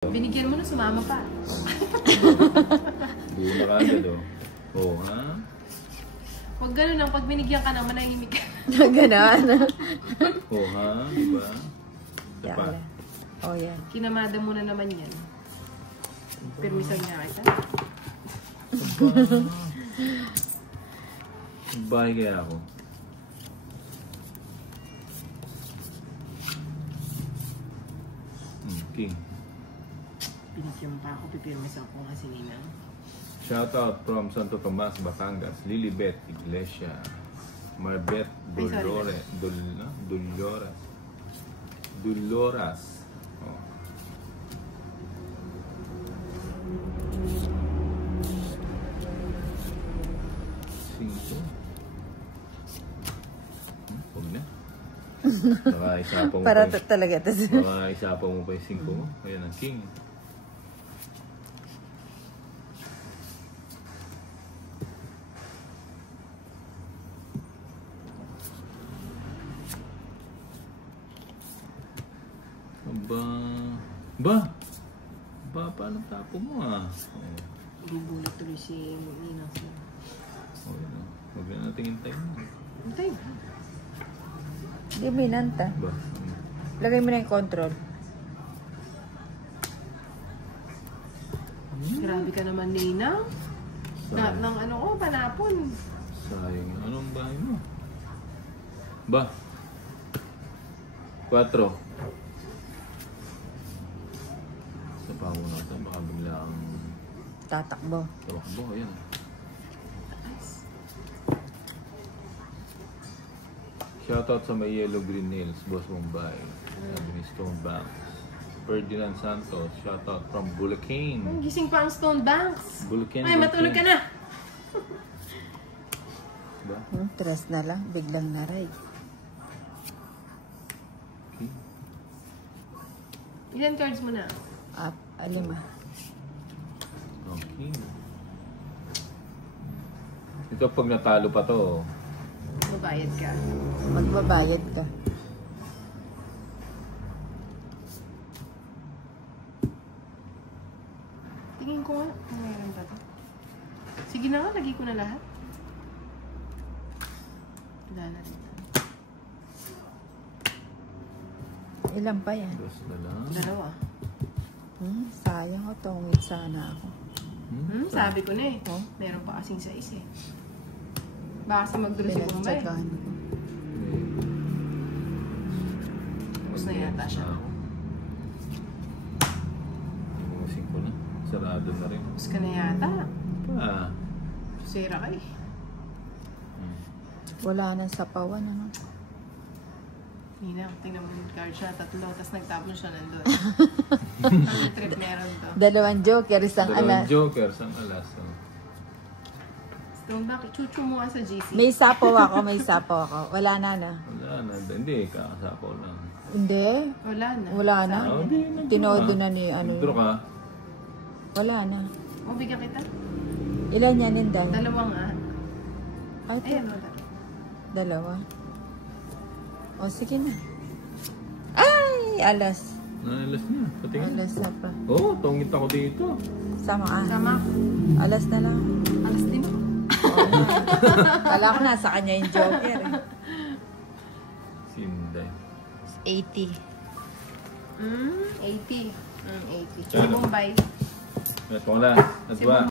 Binigyan mo na, sumama pa. Hindi na kagad o. Oo, ha? Huwag gano'n lang, pag binigyan ka na, manahimik ka. Ganon. Oo, ha? Diba? Yan. Diba? Oh, yan. Kinamada mo na naman yan. Permisan niya kita. Bahay kaya ako. King. Binigyan mo pa ako, pipirmisan ko nga si Ninang. Shoutout from Santo Tomas, Batangas. Lilibet Iglesia. Marbet Dolores. Doloras. Oh. Cinco. Huwag na. Baka isapaw mo Para pa yung, talaga. baka isapaw mo pa yung 5 mo. Ayan ang king. Paano tapo mo ah? Bubulat tuloy si Ninang siya. Oh, yun. Huwag na natin hintay mo. Hintay. Hindi, binanta. Ba? Lagay mo na yung control. Grabe ka naman, Ninang. Nang ano ko, panapon. Sayang. Anong bahay mo? Ba? 4. Sa pawo natin, baka biglang Tatakbo. tamakbo. Ayan. Shoutout sa may yellow green nails, Boss Mumbai. Sabi ni Stone Banks. Ferdinand Santos, shoutout from Bulacan. Gising pa ang Stone Banks. Bulacan. Ay, matulog ka na. Ba? Tres na lang. Biglang naray. Okay. Ilan cards mo na? 5. Okay. Ito pag natalo pa to. Mabayad ka. Magbabayad ka. Tingin ko nga, mayroon pa to. Sige na nga, lagi ko na lahat. Wala na rin. Ilan pa yan? Dos na lang. 2. Sayang o. Tungit sana ako. Sabi ko na eh. Oh? Meron pa kasing 6 eh. Baka sa magdulo si Bombay. Pinagtsagaan ko. Tapos na yata siya. Mga 5 na. Sarado na rin. Tapos ka na yata. Pa. Sira ka eh. Wala nang sapawan. Ano? Ninang, tingnan mo yung card siya. 3, tapos nagtapon siya nandun. Ang trip meron to. 2 joker, isang alas. Joker, isang alas. Stone Bank, chuchu mo nga sa GC. May sapaw ako, may sapaw ako. Wala na na. Wala na. Hindi, kakasapaw lang. Hindi. Wala na. Wala na. Oh, di, Tinodo na ni ano. Nagdraw ka? Wala na. O, bigyan kita. Ilan yan, Inday? 2 nga. Ay, ito. Ayan, wala. 2. O, sige na. Ay, alas. Alas na. Patingin. Alas na pa. Oo, tungit ako dito. Sama ah. Sama. Alas na lang. Alas din. Kala ko nasa kanya yung joker eh. Sinday. 80. 80. 80. Si Kano? Bombay. Ito nga lang. Si Nadwa.